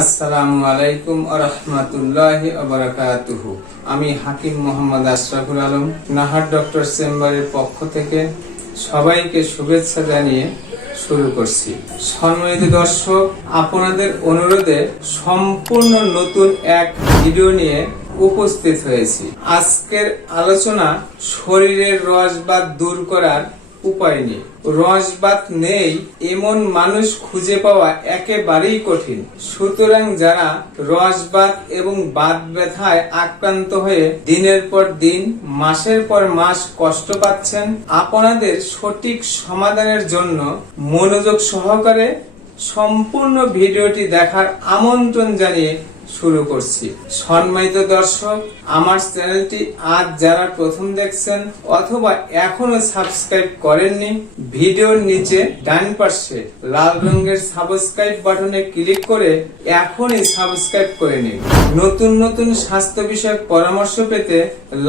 আসসালামু আলাইকুম আরহামাতুল্লাহি আবরাকাতুহু আমি হাকিম মোহাম্মদ আশরাফুল আলম, নাহার ডক্টর চেম্বারের পক্ষ থেকে সবাইকে শুভেচ্ছা জানিয়ে শুরু করছি। সম্মানিত দর্শক, আপনাদের অনুরোধে সম্পূর্ণ নতুন এক ভিডিও নিয়ে উপস্থিত হয়েছি। আজকের আলোচনা শরীরের রসবাদ দূর করার উপায় নেই। রসবাত নেই, এমন মানুষ খুঁজে পাওয়া একেবারেই কঠিন। সুতরাং যারা রসবাত এবং বাত ব্যথায় আক্রান্ত হয়ে দিনের পর দিন, মাসের পর মাস কষ্ট পাচ্ছেন, আপনাদের সঠিক সমাধানের জন্য মনোযোগ সহকারে সম্পূর্ণ ভিডিওটি দেখার আমন্ত্রণ জানিয়ে শুরু করছি। সম্মানিত দর্শক, আমার চ্যানেলটি আজ যারা প্রথম দেখছেন অথবা এখনও সাবস্ক্রাইব করেননি, ভিডিওর নিচে ডান পাশে লাল রঙের সাবস্ক্রাইব বাটনে ক্লিক করে এখনই সাবস্ক্রাইব করে নিন। নতুন নতুন স্বাস্থ্য বিষয়ক পরামর্শ পেতে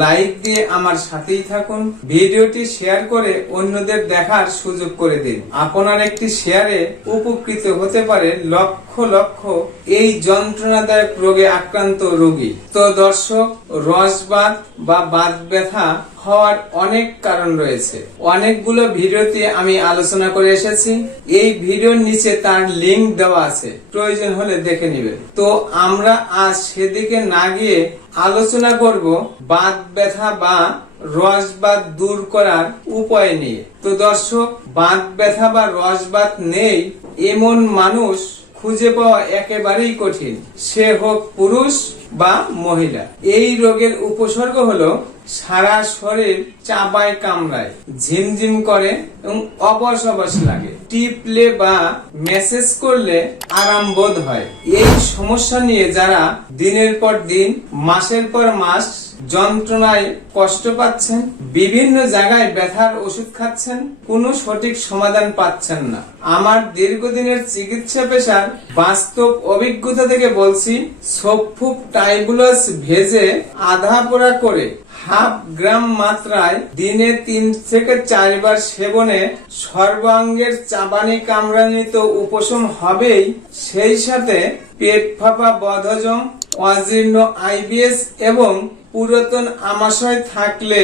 লাইক দিয়ে আমার সাথেই থাকুন। ভিডিওটি শেয়ার করে অন্যদের দেখার সুযোগ করে দিন। আপনার একটি শেয়ারে উপকৃত হতে পারে লক্ষ লক্ষ এই যন্ত্রণাদায়ক রোগে আক্রান্ত রোগী। তো দর্শক রসবাত বা বাত ব্যথা হওয়ার অনেক কারণ রয়েছে। অনেকগুলো ভিডিওতে আমি আলোচনা করে এসেছি। এই ভিডিওর নিচে তার লিংক দেওয়া আছে। প্রয়োজন হলে দেখে নেবেন। তো আমরা আজ সেদিকে না গিয়ে আলোচনা করব বাত ব্যথা বা রসবাত দূর করার উপায় নিয়ে। তো দর্শক, বাত ব্যথা বা রসবাত নেই এমন মানুষ খুঁজে পাওয়া একেবারেই কঠিন। সে হোক পুরুষ বা মহিলা। এই রোগের উপসর্গ হলো সারা শরীর চাবায় কামড়ায়, ঝিমঝিম করে এবং অবশ অবশ লাগে। টিপলে বা মেসেজ করলে আরাম বোধ হয়। এই সমস্যা নিয়ে যারা দিনের পর দিন, মাসের পর মাস যন্ত্রণায় কষ্ট পাচ্ছেন, বিভিন্ন জায়গায় ব্যথার ওষুধ খাচ্ছেন, কোনো সঠিক সমাধান পাচ্ছেন না। আমার দীর্ঘদিনের চিকিৎসা পেশার বাস্তব অভিজ্ঞতা থেকে বলছি সফুক টাইবুলাস ভেজে আধা পোড়া করে হাফ গ্রাম মাত্রায় দিনে তিন থেকে চারবার সেবনে সর্বাঙ্গের চাবানি কামড়ানি তো উপশম হবেই। সেই সাথে পেট ফাঁপা বদহজম, অজীর্ণ আইবিএস এবং পুরাতন আমাশয় থাকলে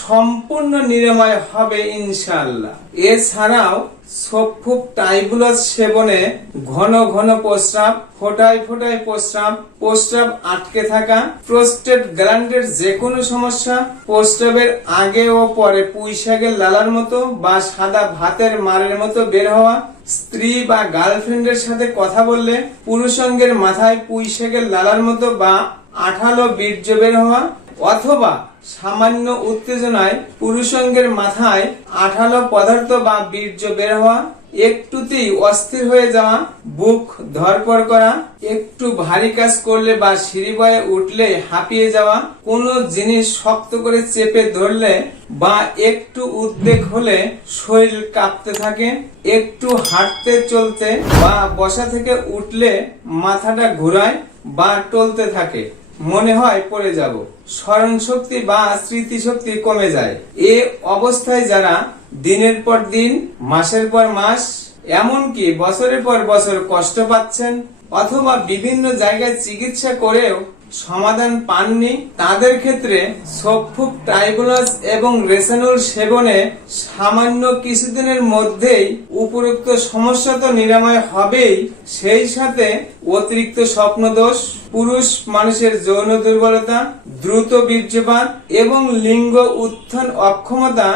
সম্পূর্ণ নিরাময় হবে ইনশাল্লাহ এছাড়াও সফুক টাইবুলাস সেবনে ঘন ঘন প্রস্রাব, ফোটায় ফোটায় প্রস্রাব প্রস্রাব আটকে থাকা, প্রোস্টেট গ্ল্যান্ডের যে কোনো সমস্যা, প্রস্রাবের আগে ও পরে পুঁইশাকের লালার মতো বা সাদা ভাতের মারের মতো বের হওয়া, স্ত্রী বা গার্লফ্রেন্ডের সাথে কথা বললে পুরুষঙ্গের মাথায় পুঁইশাকের লালার মতো বা আঠালো বীর্য বের হওয়া অথবা সামান্য উত্তেজনায় পুরুষঙ্গের মাথায় আঠালো পদার্থ বা বীর্য বের হওয়া, একটুতেই অস্থির হয়ে যাওয়া, বুক ধরপর করা, একটু ভারী কাজ করলে বা সিঁড়ি বয়ে উঠলে হাঁপিয়ে যাওয়া, কোনো জিনিস শক্ত করে চেপে ধরলে বা একটু উদ্বেগ হলে শরীর কাঁপতে থাকে, একটু হাঁটতে চলতে বা বসা থেকে উঠলে মাথাটা ঘুরায় বা টলতে থাকে। মনে হয় পড়ে যাব। স্মরণ শক্তি বা স্মৃতি শক্তি কমে যায়। এ অবস্থায় যারা দিনের পর দিন, মাসের পর মাস, এমনকি বছরের পর বছর কষ্ট পাচ্ছেন, অথবা বিভিন্ন জায়গায় চিকিৎসা করেও সমাধান পাননি। তাদের ক্ষেত্রে সফুক টাইবুলাস এবং রেসানুল সেবনে সামান্য কিছুদিনের মধ্যেই উপরোক্ত সমস্যা তো নিরাময় হবেই। সেই সাথে অতিরিক্ত স্বপ্নদোষ, পুরুষ মানুষের যৌন দুর্বলতা, দ্রুত বীর্যপাত এবং লিঙ্গ উত্থান অক্ষমতা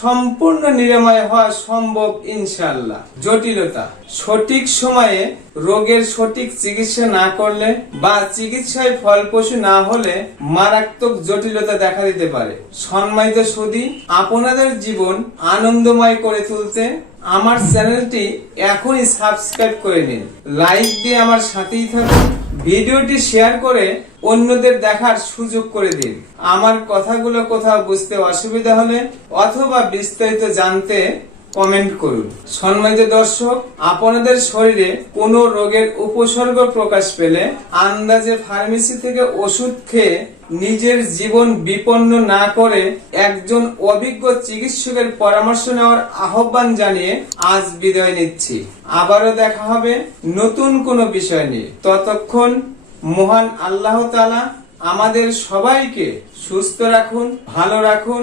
সম্পূর্ণ নিরাময় হওয়া সম্ভব ইনশাল্লাহ জটিলতা। সঠিক সময়ে রোগের সঠিক চিকিৎসা না করলে বা চিকিৎসায় ফলপ্রসূ না হলে মারাত্মক জটিলতা দেখা দিতে পারে। সম্মানিত সুদী আপনাদের জীবন আনন্দময় করে তুলতে আমার চ্যানেলটি এখনই সাবস্ক্রাইব করে নিন। লাইক দিয়ে আমার সাথেই থাকুন, ভিডিওটি শেয়ার করে অন্যদের দেখার সুযোগ করে দিন। আমার কথাগুলো কোথাও বুঝতে অসুবিধা হলে অথবা বিস্তারিত জানতে কমেন্ট করুন। সম্মানিত দর্শক, আপনাদের শরীরে কোনো রোগের উপসর্গ প্রকাশ পেলে আন্দাজে ফার্মেসি থেকে ওষুধ খেয়ে নিজের জীবন বিপন্ন না করে একজন অভিজ্ঞ চিকিৎসকের পরামর্শ নেওয়ার আহ্বান জানিয়ে আজ বিদায় নিচ্ছি। আবারও দেখা হবে নতুন কোনো বিষয় নিয়ে। ততক্ষণ মহান আল্লাহ তালা আমাদের সবাইকে সুস্থ রাখুন, ভালো রাখুন